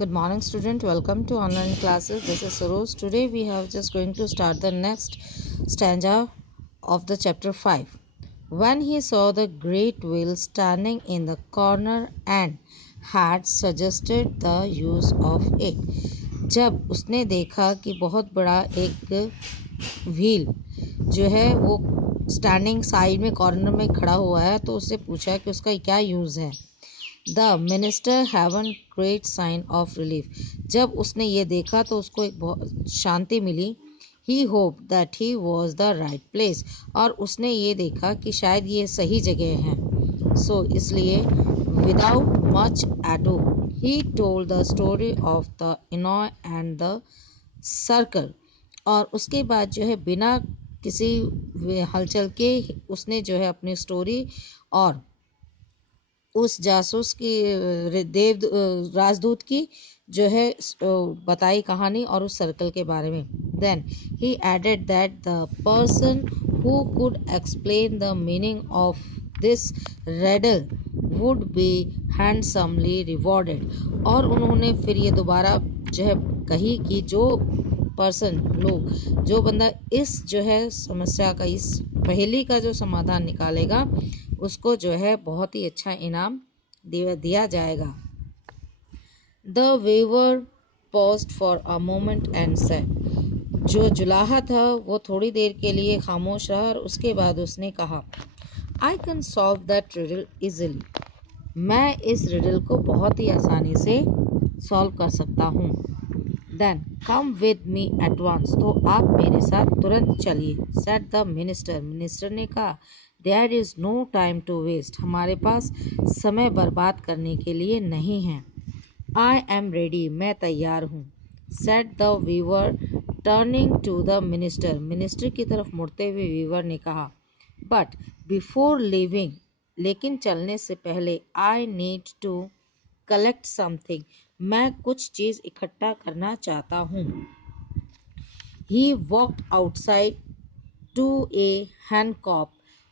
Good morning, student. Welcome to online classes. This is Saroj. Today we have just going to start the next stanza of the chapter 5. When he saw the great wheel standing in the corner and had suggested the use of it. जब उसने देखा कि बहुत बड़ा एक wheel जो है वो स्टैंडिंग साइड में कॉर्नर में खड़ा हुआ है, तो उससे पूछा कि उसका क्या यूज़ है. The minister heaved great sigh of relief. जब उसने ये देखा तो उसको एक बहुत शांति मिली. He hope that he was the right place. और उसने ये देखा कि शायद ये सही जगह है. सो इसलिए without much ado he told the story of the envoy and the circle. और उसके बाद जो है बिना किसी हलचल के उसने जो है अपनी स्टोरी और उस जासूस की राजदूत की जो है बताई कहानी और उस सर्कल के बारे में. Then he added that the person who could explain the meaning of this riddle would be handsomely rewarded. और उन्होंने फिर ये दोबारा जो है कही कि जो पर्सन लोग जो बंदा इस जो है समस्या का इस पहेली का जो समाधान निकालेगा उसको जो है बहुत ही अच्छा इनाम दिया जाएगा. The weaver paused for a moment and said. जो जुलाहा था वो थोड़ी देर के लिए खामोश रहा और उसके बाद उसने कहा, I can solve that riddle easily. मैं इस रिडल को बहुत ही आसानी से सॉल्व कर सकता हूँ. Then come with me at once. तो आप मेरे साथ तुरंत चलिए. Said the minister. मिनिस्टर ने कहा, there is no time to waste. हमारे पास समय बर्बाद करने के लिए नहीं है. I am ready. मैं तैयार हूँ. Said the weaver turning to the minister. Minister की तरफ मुड़ते हुए वीवर ने कहा, बट बिफोर लिविंग. लेकिन चलने से पहले I need to collect something. मैं कुछ चीज़ इकट्ठा करना चाहता हूँ. He walked outside to a hand cop.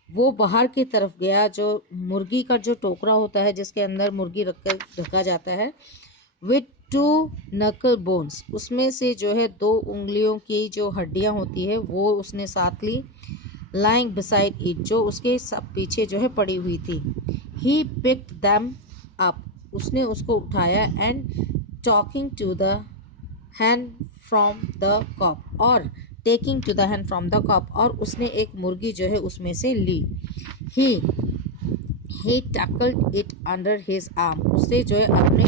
वो बाहर की तरफ गया. जो मुर्गी का जो टोकरा होता है जिसके अंदर मुर्गी रखकर ढका जाता है. विथ टू नकल बोन्स. उसमें से जो है 2 उंगलियों की जो हड्डियां होती है वो उसने साथ ली. Lying beside it. जो उसके सब पीछे जो है पड़ी हुई थी. He picked them up. उसने उसको उठाया. And talking to the hen from the coop. और taking to the hen from the coop. और उसने एक मुर्गी जो है उसमें से ली. He tackled it under his arm. उससे जो है अपने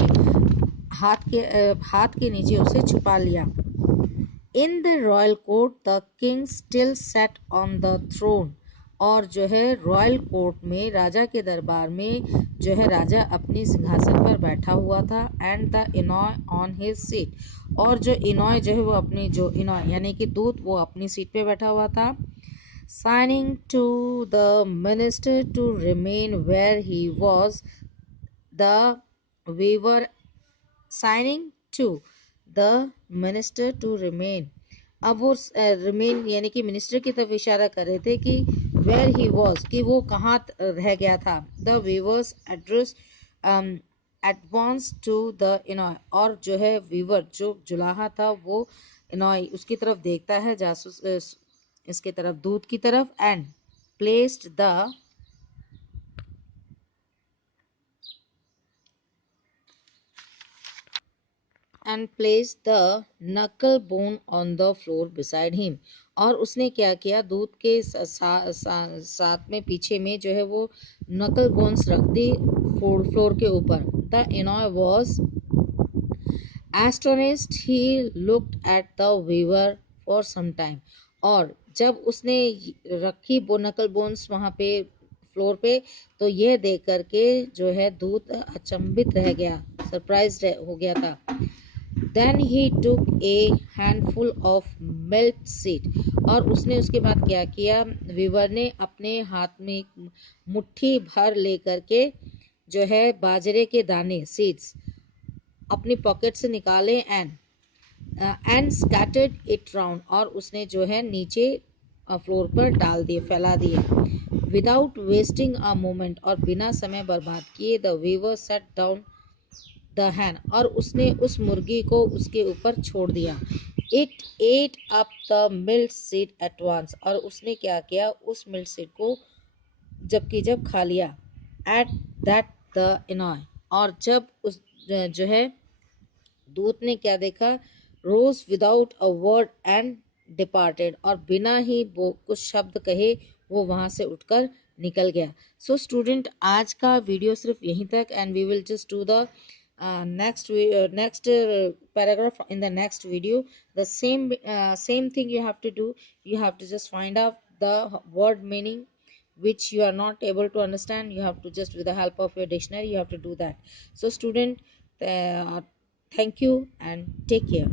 हाथ के नीचे उसे छुपा लिया. In the royal court the king still sat on the throne. और जो है रॉयल कोर्ट में राजा के दरबार में जो है राजा अपनी सिंहासन पर बैठा हुआ था. And the envoy on his seat. और जो इनॉय जो है वो अपनी जो इनॉय यानी कि दूत वो अपनी सीट पे बैठा हुआ था. Signing to the minister to remain where he was. The weaver signing to the minister to remain. अब वो रिमेन यानी कि मिनिस्टर की तरफ इशारा कर रहे थे कि वेयर ही वॉज कि वो कहाँ रह गया था. The weavers address advance to the envoy. और जो है वीवर जो जुलाहा था वो इनॉय उसकी तरफ देखता है जासूस इसकी तरफ दूत की तरफ. And placed the and placed the knuckle bone on the floor beside him. और उसने क्या किया दूध के साथ में पीछे में जो है वो नकल बोन्स रख दी फ्लोर के ऊपर. The envoy was astonished. He looked at the weaver for some time. और जब उसने रखी वो नकल बोन्स वहाँ पे फ्लोर पे तो यह देख करके जो है दूध अचंभित रह गया. सरप्राइज हो गया था. Then he took a handful of milk seed. और उसने उसके बाद क्या किया वीवर ने अपने हाथ में एक मुट्ठी भर लेकर के जो है बाजरे के दाने सीड्स अपनी पॉकेट से निकाले. And scattered it round. और उसने जो है नीचे फ्लोर पर डाल दिए फैला दिए. Without wasting a moment. और बिना समय बर्बाद किए the weaver set down the hen, और उसने उस मुर्गी को उसके ऊपर छोड़ दिया। It ate up the milk seed at once, और उसने क्या किया, उस मिल्क सीड को जब खा लिया। At that the annoy, और जब उस जो है दूत ने क्या देखा, rose without a word and departed, और बिना ही वो कुछ शब्द कहे वो वहां से उठकर निकल गया। सो स्टूडेंट, आज का वीडियो सिर्फ यहीं तक, and we will just do the next paragraph in the next video. The same thing you have to do. You have to just find out the word meaning which you are not able to understand. You have to just, with the help of your dictionary, you have to do that. So student, uh, thank you and take care.